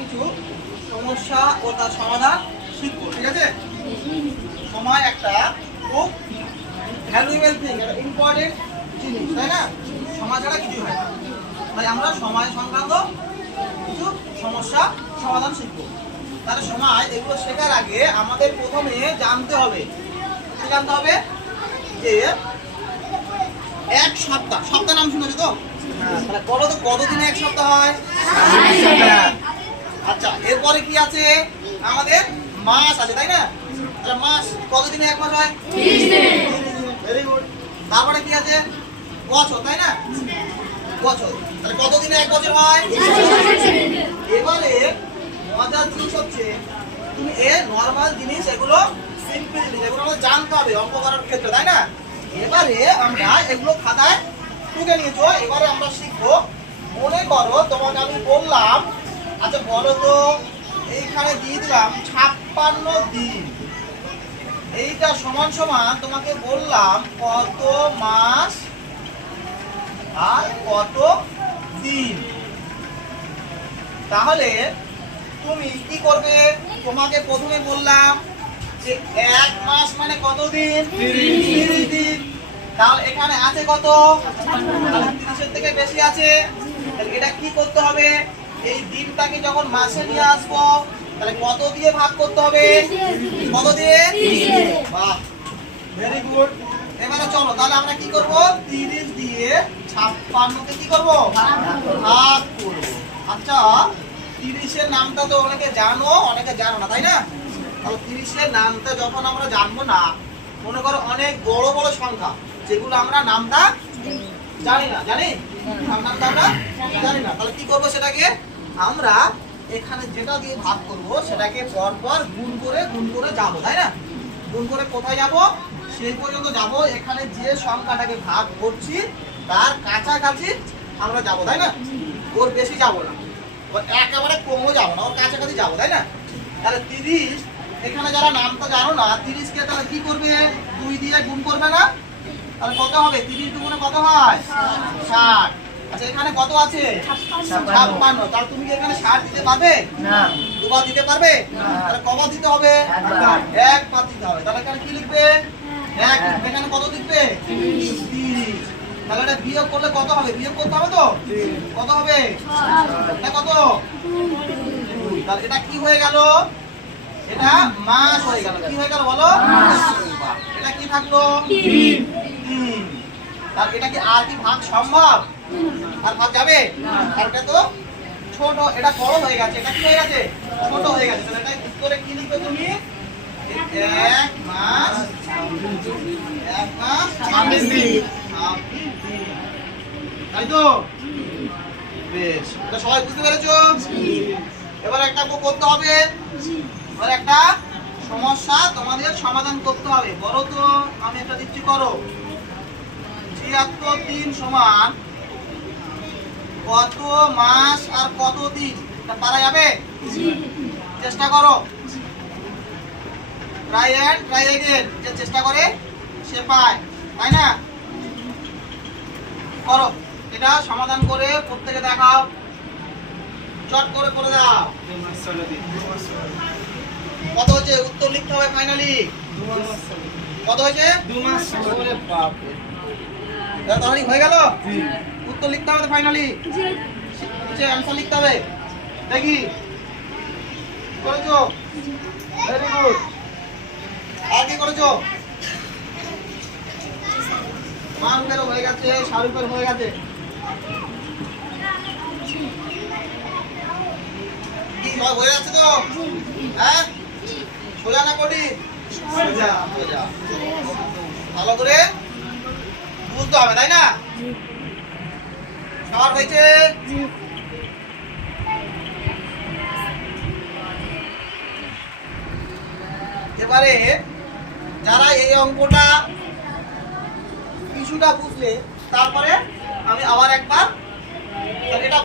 কিছু সমস্যা ও তার সমাধান শিখবো, ঠিক আছে? সময় একটা খুব ভ্যালুয়েবল থিং, একটা ইম্পর্টেন্ট জিনিস, তাই না? সময় ছাড়া কিছু হয় না। তাই আমরা সময় সংক্রান্ত কিছু সমস্যা সমাধান শিখবো। তাহলে সময় এগুলো শেখার আগে আমাদের প্রথমে জানতে হবে, কি জানতে হবে? যে এক সপ্তাহ, সপ্তাহ নাম শুনেছো তো? তাহলে বলো তো কতদিনে এক সপ্তাহ হয়? আচ্ছা, এরপরে কি আছে? আমাদের মাস আছে, তাই না? তাহলে মাস কতদিনে এক মাস হয়? 30 দিনে। Very good. তারপরে কি আছে? বছর, তাই না? বছর। তাহলে কতদিনে এক বছর হয়? এবারে মজার জিনিস হচ্ছে, তুমি নরমাল জিনিস, এগুলো সিম্পল জিনিস, এগুলো আমাদের জানতে হবে অঙ্ক করার ক্ষেত্রে, তাই না? এবারে আমরা এগুলো খাতায় টুকে নিয়েছো। এবারে আমরা শিখবো। মনে করো তোমাকে আমি বললাম, আচ্ছা বলো তো, এইখানে দিয়ে দিলাম 56 দিন, এইটা সমান সমান তোমাকে বললাম কত মাস আর কত দিন। তাহলে তুমি কি করবে? তোমাকে প্রথমে বললাম যে এক মাস মানে কত দিন? 30 দিন। তাহলে এখানে আছে কত? 30 এর থেকে বেশি আছে। তাহলে এটা কি করতে হবে? এই দিনটাকে যখন মাসে নিয়ে আসবো, তাহলে কত দিয়ে ভাগ করতে হবে? কত দিয়ে? 30। বাহ, ভেরি গুড। এবারে চলো, তাহলে আমরা কি করব? 30 দিয়ে 56 কে কি করব? ভাগ করব। আচ্ছা, 30 এর নামটা তো অনেকে জানো, অনেকে জানো না, তাই না? তাহলে 30 এর নামটা যখন আমরা জানবো না, মনে করো অনেক বড় বড় সংখ্যা যেগুলো আমরা নামটা জানি না, জানি নামটা আমরা জানি না, তাহলে কি করব? সেটাকে আমরা এখানে যেটা দিয়ে ভাগ করব সেটাকে পরপর গুণ করে যাব, তাই না? গুণ করে কোথায় যাব? সেই পর্যন্ত যাব। এখানে যে সংখ্যাটাকে ভাগ করছি তার কাছাকাছি আমরা যাব, তাই না? ওর বেশি যাব না, ওর একেবারে কমও যাব না, ওর কাছাকাছি যাব, তাই না? তাহলে 30, এখানে যারা নামটা জানো না, 30 কে তাহলে কি করবে? 2 দিয়ে গুণ করবে না? তাহলে কত হবে? 30 দুগুণে কত হয়? 60। আচ্ছা, এখানে কত আছে? 56। তাহলে তুমি কি এখানে 60 দিতে পারবে? না। দুবার দিতে পারবে? তাহলে কবার দিতে হবে? একবার দিতে হবে। তাহলে এখানে কি লিখবে? এক। এখানে কত লিখবে? 30। তাহলে এটা বিয়োগ করলে কত হবে? বিয়োগ করতে হবে তো? কত হবে? এটা কত? 2। তাহলে এটা কি হয়ে গেল? এটা মাস হয়ে গেল। কি হয়ে গেল বলো? এটা কি থাকলো? 3। তাহলে এটা কি আর কি ভাগ সম্ভব? আর ভাগ যাবে? আর এটা তো ছোট, এটা বড় হয়ে গেছে, এটা কি হয়ে গেছে? ছোট হয়ে গেছে। তাহলে এটা উত্তরে কি লিখবে তুমি? এক মাস 26 দিন। তাই তো? বেশ, এটা সবাই বুঝতে পেরেছো? এবার একটা করতে হবে, এবার একটা সমস্যা তোমাদের সমাধান করতে হবে। বলো তো, আমি একটা দিচ্ছি, করো। 76 দিন সমান কত মাস আর কত দিন? এটা পারা যাবে? চেষ্টা করো। Try again. যে চেষ্টা করে সে পায়, তাই না? করো, এটা সমাধান করে প্রত্যেকে দেখাও, চট করে করে দাও। কত হয়েছে? উত্তর লিখতে হবে ফাইনালি। কত হয়েছে? 2 মাস। ওরে বাপ রে, তাহলে হয়ে গেল? উত্তর লিখতে হবে ফাইনালি। জি, অ্যানসার লিখতে হবে। দেখি করেছো? Very good. আর কি করেছো? মাঙ্কের হয়ে গেছে, শাহরুখের হয়ে গেছে। কি সব হয়ে যাচ্ছে তো? হ্যাঁ, সোজা না করি? সোজা। ভালো করে বুঝতে হবে, তাই না? সবার হয়েছে? এবারে যারা এই অঙ্কটা কিছুটা বুঝলে, তারপরে আমি আবার একবার এটা